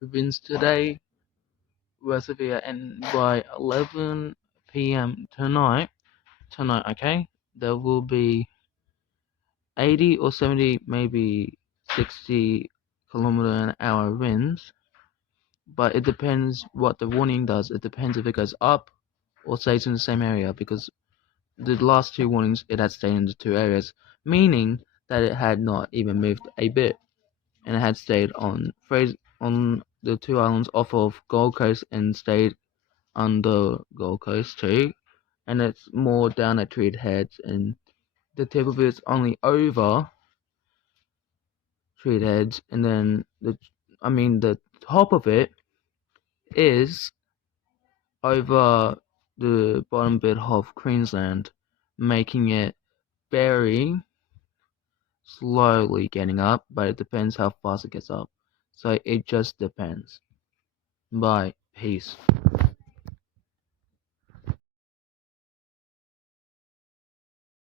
winds today, west severe, and by 11 p.m. tonight, okay, there will be 80 or 70, maybe 60 km/h winds. But it depends what the warning does. It depends if it goes up or stays in the same area, because the last two warnings it had stayed in the two areas, meaning that it had not even moved a bit, and it had stayed on the two islands off of Gold Coast and stayed under Gold Coast too, and it's more down at Tweed Heads, and the tip of it's only over Tweed Heads, and then the top of it is over the bottom bit of Queensland, making it very slowly getting up, but it depends how fast it gets up. So it just depends. Bye. Peace.